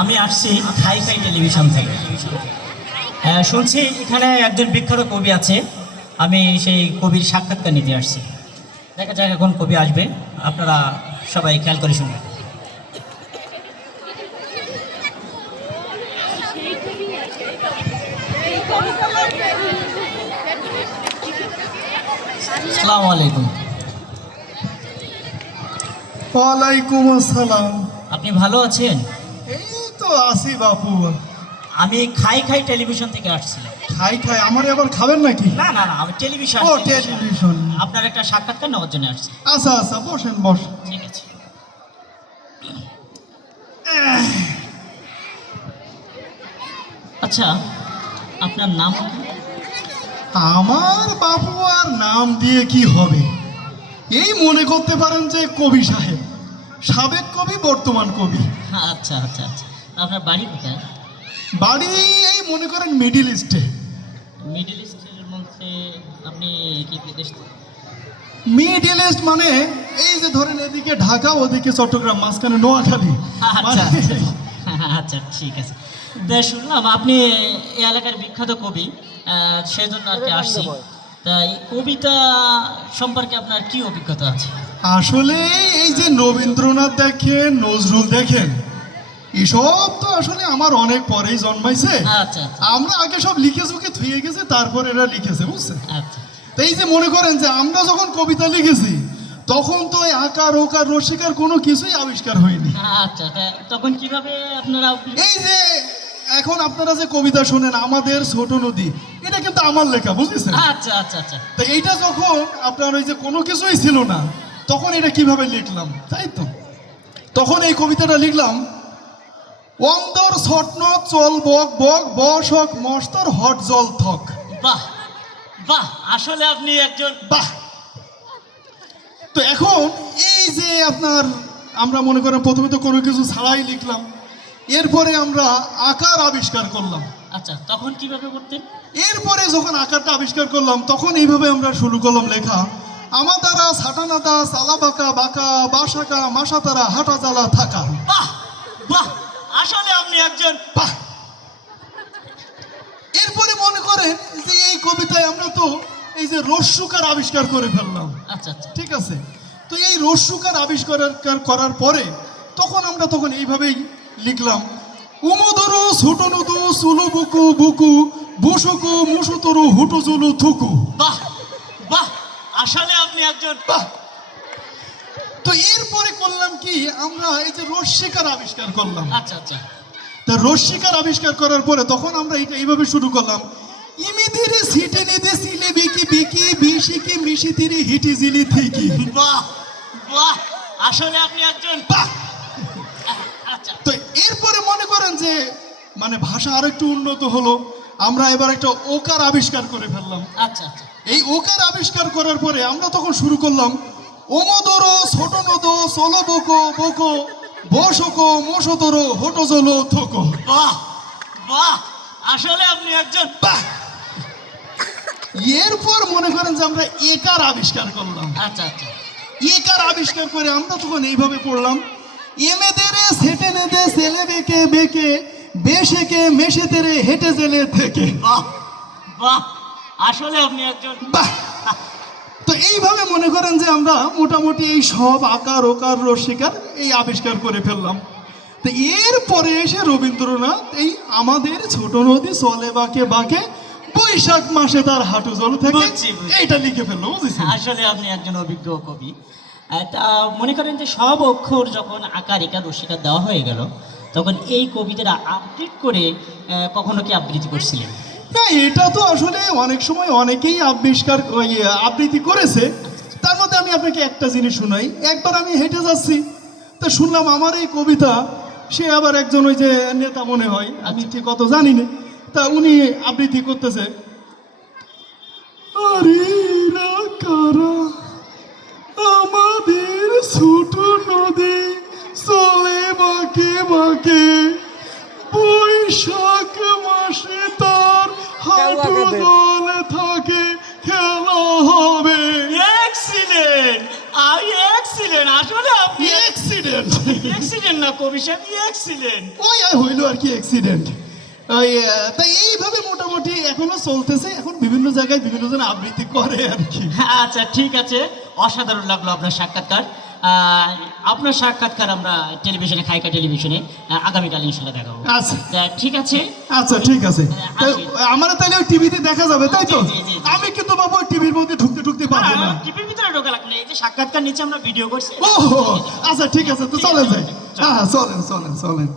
আমি আসছি খাই খাই টেলিভিশন থেকে শুনছি এখানে একজন বিখ্যাত কবি আছে। আমি সেই কবির সাক্ষাৎকার নিতে আসছি। দেখা যাক এখন কবি আসবে। আপনারা সবাই খেয়াল করে শুনবেন আসসালামু আলাইকুম। ওয়ালাইকুম আসসালাম। আপনি ভালো আছেন? এই তো আসি বাপু। আমি খাই খাই টেলিভিশন থেকে আসছিলাম। খাই খাই আমার আবার খাবেন নাকি? না না না আমি টেলিভিশন ও টেলিভিশন। আপনার একটা সাক্ষাৎকার নেওয়ার জন্য আসছি। আচ্ছা আচ্ছা বসেন বস ঠিক আছে। আচ্ছা আপনার নাম? আমার বাপু আর নাম দিয়ে কি হবে? এই মনে করতে পারেন যে কবি সাহেব। সাবেক কবি বর্তমান কবি। আচ্ছা আচ্ছা আচ্ছা। আপনার বাড়ি কোথায়? বাড়ি এই মনে করেন মিডিল ইস্টে। মিডল ইস্টের মধ্যে আপনি কি বিদেশ মিডিল ইস্ট মানে এই যে ধরেন এদিকে ঢাকা ওদিকে চট্টগ্রাম মাঝখানে নোয়াখালী। আচ্ছা মানে- আচ্ছা। আচ্ছা ঠিক আছে। শুনলাম আপনি এই এলাকার বিখ্যাত কবি সেজন্য আর কি আসছি। তাই কবিতা সম্পর্কে আপনার কি অভিজ্ঞতা আছে? আসলে যে রবীন্দ্রনাথ দেখেন নজরুল দেখেন। এসব তো আসলে আমার অনেক পরেই জন্মাইছে। আচ্ছা আচ্ছা। আমরা আগে সব লিখে চুকে থুয়ে গেছে তারপর এরা লিখেছে বুঝছেন? আচ্ছা। তো এই যে মনে করেন যে আমরা যখন কবিতা লিখেছি তখন তো আকার ওকার রসিকার কোনো কিছুই আবিষ্কার হয়নি। আচ্ছা তখন কীভাবে আপনারা এই যে এখন আপনারা যে কবিতা শোনেন আমাদের ছোট নদী এটা কিন্তু আমার লেখা বুঝেছেন? আচ্ছা আচ্ছা আচ্ছা। তো এইটা যখন আপনার ওই যে কোনো কিছুই ছিল না তখন এটা কীভাবে লিখলাম? তাই তো। তখন এই কবিতাটা লিখলাম অন্দর স্বপ্ন চল বক বক বসক মস্তর হট জল থক। বাহ বাহ আসলে আপনি একজন বাহ। তো এখন এই যে আপনার আমরা মনে করেন প্রথমে তো কোনো কিছু ছাড়াই লিখলাম এরপরে আমরা আকার আবিষ্কার করলাম। আচ্ছা তখন কীভাবে করতেন? এরপরে যখন আকারটা আবিষ্কার করলাম তখন এইভাবে আমরা শুরু করলাম লেখা আমাদারা সাটানাদা সালা বাঁকা বাসাকা মাসা তারা হাঁটা জ্বালা থাকা। বাহ বাহ আসলে আপনি একজন বাহ। এরপরে মনে করেন যে এই কবিতায় আমরা তো এই যে রস্যুকার আবিষ্কার করে ফেললাম। আচ্ছা আচ্ছা। ঠিক আছে? তো এই রস্যুকার আবিষ্কার করার পরে তখন আমরা তখন এইভাবেই লিখলাম উমদরু ছোট নদু সুলু বুকু বুকু বুসুকু মুসুতরু হুটু জুলু থুকু। বাহ বাহ আসলে আপনি একজন তো এরপরে করলাম কি? আমরা এই যে রস্যিকার আবিষ্কার করলাম। আচ্ছা আচ্ছা। তা রস্যিকার আবিষ্কার করার পরে তখন আমরা এটা এইভাবে শুরু করলাম। ইমিদিরে সিটে নিদে সিলে বিকি বিকি বিশিকি মিশিতিরি হিটি জিলি থিকি। বাহ বাহ আসলে আপনি একজন বাহ! আচ্ছা। তো এরপরে মনে করেন যে মানে ভাষা আরও একটু উন্নত হলো। আমরা এবার একটা ওকার আবিষ্কার করে ফেললাম। আচ্ছা আচ্ছা। এই ওকার আবিষ্কার করার পরে আমরা তখন শুরু করলাম ওমদরো ছোট নদো সোলো বকো বকো বসকো মশতরো হোটো জলো থকো। বাহ বাহ আসলে আপনি একজন বাহ। এরপর মনে করেন যে আমরা একার আবিষ্কার করলাম। আচ্ছা আচ্ছা। একার আবিষ্কার করে আমরা তখন এইভাবে পড়লাম এমেদেরে সেটে নেদে সেলে বেকে বেকে বেশেকে মেশে তেরে হেঁটে জেলে থেকে। বাহ বাহ আসলে আপনি একজন বাহ। তো এইভাবে মনে করেন যে আমরা মোটামুটি এই সব আকার ওকার রসিকার এই আবিষ্কার করে ফেললাম। তো এরপরে এসে রবীন্দ্রনাথ এই আমাদের ছোট নদী চলে বাঁকে বাঁকে বৈশাখ মাসে তার হাঁটু জল থেকে বুঝছি। লিখে ফেলল আসলে আপনি একজন অভিজ্ঞ কবি। তা মনে করেন যে সব অক্ষর যখন আকার একার রসিকার দেওয়া হয়ে গেল তখন এই কবিতাটা আপডেট করে কখনো কি আবৃত্তি করছিলেন? না এটা তো আসলে অনেক সময় অনেকেই আবিষ্কার আবৃত্তি করেছে। তার মধ্যে আমি আপনাকে একটা জিনিস শোনাই। একবার আমি হেঁটে যাচ্ছি তা শুনলাম আমার এই কবিতা সে আবার একজন ওই যে নেতা মনে হয় আমি ঠিক কত জানি না। তা উনি আবৃত্তি করতেছে আরে কারা হাঁটু থাকে খেলা হবে? এক্সিলেন্ট আই এক্সিলেন্ট আসলে আপনি অ্যাক্সিডেন্ট অ্যাক্সিডেন্ট অ্যাক্সিডেন্ট না কবি সাহেব অ্যাক্সিডেন্ট ওই আর হইল আর কি অ্যাক্সিডেন্ট তাই এইভাবে মোটামুটি এখনও চলতেছে। এখন বিভিন্ন জায়গায় বিভিন্ন জন আবৃত্তি করে আর কি। আচ্ছা ঠিক আছে। অসাধারণ লাগল আপনার সাক্ষাৎকার। আপনার সাক্ষাৎকার আমরা টেলিভিশনে খাইকা টেলিভিশনে আগামীকাল ইনশাল্লাহ দেখাবো আচ্ছা। ঠিক আছে? আচ্ছা ঠিক আছে। আমরা তাহলে ওই টিভিতে দেখা যাবে তাই তো। আমি কিন্তু বাবু টিভির মধ্যে ঢুকতে ঢুকতে পারব না। টিভির ভিতরে ঢোকা লাগলে এই যে সাক্ষাৎকার নিচে আমরা ভিডিও করছি। ও আচ্ছা ঠিক আছে তো চলেন যাই। হ্যাঁ হ্যাঁ চলেন চলেন চলেন।